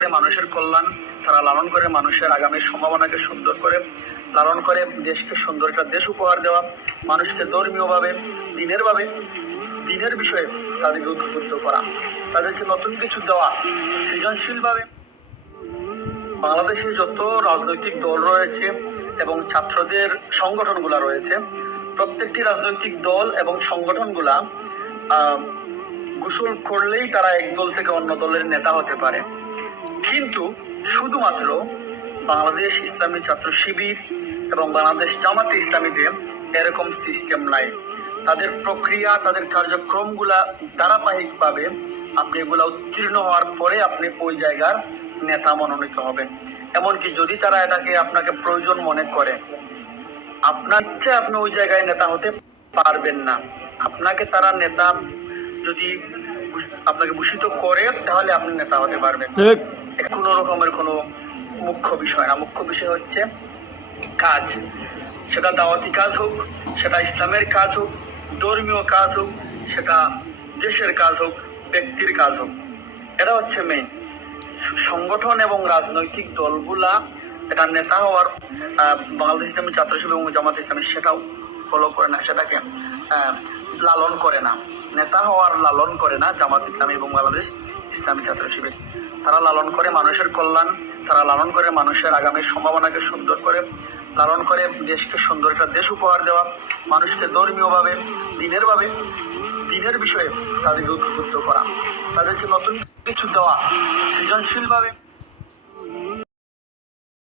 করে মানুষের কল্যাণ, তারা লালন করে মানুষের আগামী সম্ভাবনাকে সুন্দর করে লালন করে, দেশকে সুন্দর একটা দেশ উপহার দেওয়া, মানুষকে ধর্মীয়ভাবে দিনের ভাবে দিনের বিষয়ে তাদেরকে উদ্বুদ্ধ করা, তাদেরকে নতুন কিছু দেওয়া, সৃজনশীলভাবে। বাংলাদেশে যত রাজনৈতিক দল রয়েছে এবং ছাত্রদের সংগঠনগুলা রয়েছে, প্রত্যেকটি রাজনৈতিক দল এবং সংগঠনগুলা গোসল করলেই তারা এক দল থেকে অন্য দলের নেতা হতে পারে। কিন্তু শুধুমাত্র বাংলাদেশ ইসলামী ছাত্র শিবির এবং বাংলাদেশ জামাতে ইসলামীতে এরকম সিস্টেম নাই। তাদের প্রক্রিয়া, তাদের কার্যক্রমগুলা ধারাবাহিকভাবে আপনি এগুলা উত্তীর্ণ হওয়ার পরে আপনি ওই জায়গার নেতা মনোনীত হবেন। এমনকি যদি তারা এটাকে আপনাকে প্রয়োজন মনে করে, আপনার ইচ্ছে আপনি ওই জায়গায় নেতা হতে পারবেন না। আপনাকে তারা নেতা যদি আপনাকে ভূষিত করে, তাহলে আপনি নেতা হতে পারবেন কোনো রকমের কোনো মুখ্য বিষয় না। মুখ্য বিষয় হচ্ছে কাজ। সেটা দাওয়াতি কাজ হোক, সেটা ইসলামের কাজ হোক, ধর্মীয় কাজ হোক, সেটা দেশের কাজ হোক, ব্যক্তির কাজ হোক। এটা হচ্ছে মেইন সংগঠন এবং রাজনৈতিক দলগুলা, এটা নেতা হওয়ার বাংলাদেশ ইসলামী ছাত্র শিবির এবং জামাত ইসলামী, সেটাও ফলো করে না, সেটাকে লালন করে না। নেতা হওয়ার লালন করে না জামাত ইসলামী এবং বাংলাদেশ ইসলামী ছাত্র শিবির। তারা লালন করে মানুষের কল্যাণ, তারা লালন করে মানুষের আগামী সম্ভাবনাকে সুন্দর করে, লালন করে দেশকে সুন্দর একটা দেশ উপহার দেওয়া, মানুষকে ধর্মীয়ভাবে দিনের ভাবে দিনের বিষয়ে তাদেরকে উদ্বুদ্ধ করা, তাদেরকে নতুন কিছু দেওয়া, সৃজনশীলভাবে